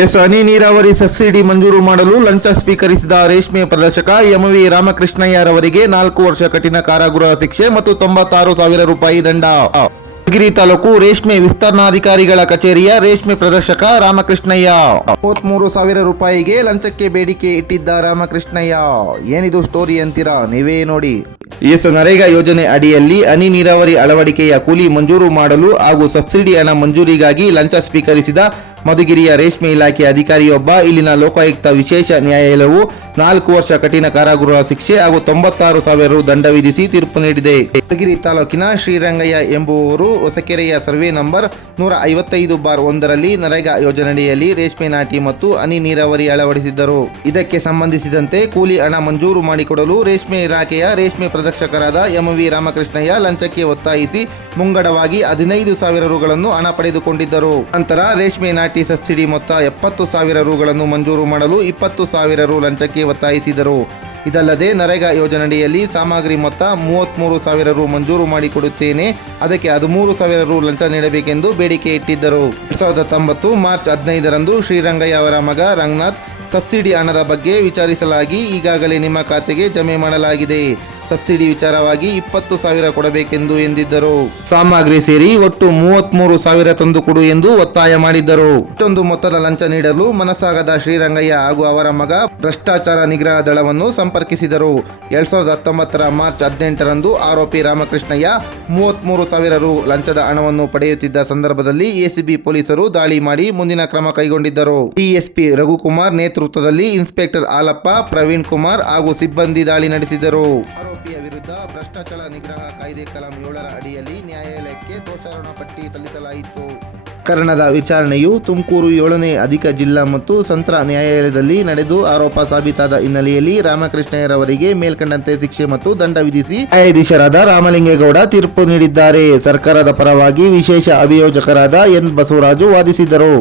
ಹನಿ ನೀರಾವರಿ ಸಬ್ಸಿಡಿ ಮಂಜೂರು ಮಾಡಲು ಲಂಚ ಸ್ವೀಕರಿಸಿದ ರೇಷ್ಮೆ ಪ್ರದರ್ಶಕ ಎಂವಿ ರಾಮಕೃಷ್ಣಯ್ಯರವರಿಗೆ 4 ವರ್ಷ ಕಠಿಣ ಕಾರಾಗೃಹ ಶಿಕ್ಷೆ ಮತ್ತು 96,000 ರೂಪಾಯಿ ದಂಡ. ಯಾದಗಿರಿ ತಾಲೂಕು ರೇಷ್ಮೆ ವಿಸ್ತರಣಾಧಿಕಾರಿಗಳ ಕಚೇರಿಯ ರೇಷ್ಮೆ ಪ್ರದರ್ಶಕ ರಾಮಕೃಷ್ಣಯ್ಯ 33,000 ರೂಪಾಯಿಗೆ ಲಂಚಕ್ಕೆ ಬೇಡಿಕೆ ಇಟ್ಟಿದ್ದ ರಾಮಕೃಷ್ಣಯ್ಯ. ಏನಿದು ಸ್ಟೋರಿ ಅಂತೀರಾ? ನೀವೇ ನೋಡಿ. ನರೇಗಾ ಯೋಜನೆ ಅಡಿಯಲ್ಲಿ ಹನಿ ನೀರಾವರಿ ಅಳವಡಿಕೆಯ ಕೂಲಿ ಮಂಜೂರು ಮಾಡಲು ಹಾಗೂ ಸಬ್ಸಿಡಿ ಹಣ ಮಂಜೂರಿಗಾಗಿ ಲಂಚ ಸ್ವೀಕರಿಸಿದ ಮಧುಗಿರಿಯ ರೇಷ್ಮೆ ಇಲಾಖೆ ಅಧಿಕಾರಿಯೊಬ್ಬ ಇಲ್ಲಿನ ಲೋಕಾಯುಕ್ತ ವಿಶೇಷ ನ್ಯಾಯಾಲಯವು 4 ವರ್ಷ ಕಠಿಣ ಕಾರಾಗೃಹ ಶಿಕ್ಷೆ ಹಾಗೂ 96,000 ರು ದಂಡ ವಿಧಿಸಿ ತೀರ್ಪು ನೀಡಿದೆ. ಮಧುಗಿರಿ ತಾಲೂಕಿನ ಶ್ರೀರಂಗಯ್ಯ ಎಂಬುವವರು ಹೊಸಕೆರೆಯ ಸರ್ವೆ ನಂಬರ್ 155/1ರಲ್ಲಿ ನರೇಗಾ ಯೋಜನೆಯಡಿಯಲ್ಲಿ ರೇಷ್ಮೆ ನಾಟಿ ಮತ್ತು ಹನಿ ನೀರಾವರಿ ಅಳವಡಿಸಿದ್ದರು. ಇದಕ್ಕೆ ಸಂಬಂಧಿಸಿದಂತೆ ಕೂಲಿ ಹಣ ಮಂಜೂರು ಮಾಡಿಕೊಡಲು ರೇಷ್ಮೆ ಇಲಾಖೆಯ ರೇಷ್ಮೆ ಪ್ರದರ್ಶಕರಾದ ಎಂವಿ ರಾಮಕೃಷ್ಣಯ್ಯ ಲಂಚಕ್ಕೆ ಒತ್ತಾಯಿಸಿ ಮುಂಗಡವಾಗಿ 15,000 ರುಗಳನ್ನು ಹಣ ಪಡೆದುಕೊಂಡಿದ್ದರು. ನಂತರ ರೇಷ್ಮೆ ನಾಟಿ ಸಬ್ಸಿಡಿ ಮೊತ್ತ 70,000 ರುಗಳನ್ನು ಮಂಜೂರು ಮಾಡಲು 20,000 ರು ಲಂಚಕ್ಕೆ ಒತ್ತಾಯಿಸಿದರು. ಇದಲ್ಲದೆ ನರೇಗಾ ಯೋಜನೆಯಡಿಯಲ್ಲಿ ಸಾಮಗ್ರಿ ಮೊತ್ತ 33,000 ರು ಮಂಜೂರು ಮಾಡಿಕೊಡುತ್ತೇನೆ, ಅದಕ್ಕೆ 13,000 ರು ಲಂಚ ನೀಡಬೇಕೆಂದು ಬೇಡಿಕೆ ಇಟ್ಟಿದ್ದರು. 2019 ಮಾರ್ಚ್ 15ರಂದು ಶ್ರೀರಂಗಯ್ಯ ಅವರ ಮಗ ರಂಗನಾಥ್ ಸಬ್ಸಿಡಿ ಹಣದ ಬಗ್ಗೆ ವಿಚಾರಿಸಲಾಗಿ ಈಗಾಗಲೇ ನಿಮ್ಮ ಖಾತೆಗೆ ಜಮೆ ಮಾಡಲಾಗಿದೆ, ಸಬ್ಸಿಡಿ ವಿಚಾರವಾಗಿ 20,000 ಕೊಡಬೇಕೆಂದು ಎಂದಿದ್ದರು. ಸಾಮಗ್ರಿ ಸೇರಿ ಒಟ್ಟು 33,000 ತಂದು ಕೊಡು ಎಂದು ಒತ್ತಾಯ ಮಾಡಿದ್ದರು. ಇಷ್ಟೊಂದು ಮೊತ್ತದ ಲಂಚ ನೀಡಲು ಮನಸ್ಸಾಗದ ಶ್ರೀರಂಗಯ್ಯ ಹಾಗೂ ಅವರ ಮಗ ಭ್ರಷ್ಟಾಚಾರ ನಿಗ್ರಹ ದಳವನ್ನು ಸಂಪರ್ಕಿಸಿದರು. 2019 ಮಾರ್ಚ್ 18ರಂದು ಆರೋಪಿ ರಾಮಕೃಷ್ಣಯ್ಯ 33,000 ರು ಲಂಚದ ಹಣವನ್ನು ಪಡೆಯುತ್ತಿದ್ದ ಸಂದರ್ಭದಲ್ಲಿ ಎಸಿಬಿ ಪೊಲೀಸರು ದಾಳಿ ಮಾಡಿ ಮುಂದಿನ ಕ್ರಮ ಕೈಗೊಂಡಿದ್ದರು. ಡಿಎಸ್ಪಿ ರಘುಕುಮಾರ್ ನೇತೃತ್ವದಲ್ಲಿ ಇನ್ಸ್ಪೆಕ್ಟರ್ ಹಾಲಪ್ಪ, ಪ್ರವೀಣ್ ಕುಮಾರ್ ಹಾಗೂ ಸಿಬ್ಬಂದಿ ದಾಳಿ ನಡೆಸಿದರು. ಆರೋಪಿಯ ವಿರುದ್ಧ ಭ್ರಷ್ಟಾಚಾರ ನಿಗ್ರಹ ಕಾಯ್ದೆ ಕಲಂ 7ರ ಅಡಿಯಲ್ಲಿ ನ್ಯಾಯಾಲಯಕ್ಕೆ ದೋಷಾರೋಪಣ ಪಟ್ಟಿ ಸಲ್ಲಿಸಲಾಯಿತು. ಪ್ರಕರಣದ ವಿಚಾರಣೆಯು ತುಮಕೂರು 7ನೇ ಅಧಿಕ ಜಿಲ್ಲಾ ಮತ್ತು ಸತ್ರ ನ್ಯಾಯಾಲಯದಲ್ಲಿ ನಡೆದು ಆರೋಪ ಸಾಬೀತಾದ ಹಿನ್ನೆಲೆಯಲ್ಲಿ ರಾಮಕೃಷ್ಣಯ್ಯರವರಿಗೆ ಮೇಲ್ಕಂಡಂತೆ ಶಿಕ್ಷೆ ಮತ್ತು ದಂಡ ವಿಧಿಸಿ ನ್ಯಾಯಾಧೀಶರಾದ ರಾಮಲಿಂಗೇಗೌಡ ತೀರ್ಪು ನೀಡಿದ್ದಾರೆ. ಸರ್ಕಾರದ ಪರವಾಗಿ ವಿಶೇಷ ಅಭಿಯೋಜಕರಾದ ಎನ್ ಬಸವರಾಜು ವಾದಿಸಿದರು.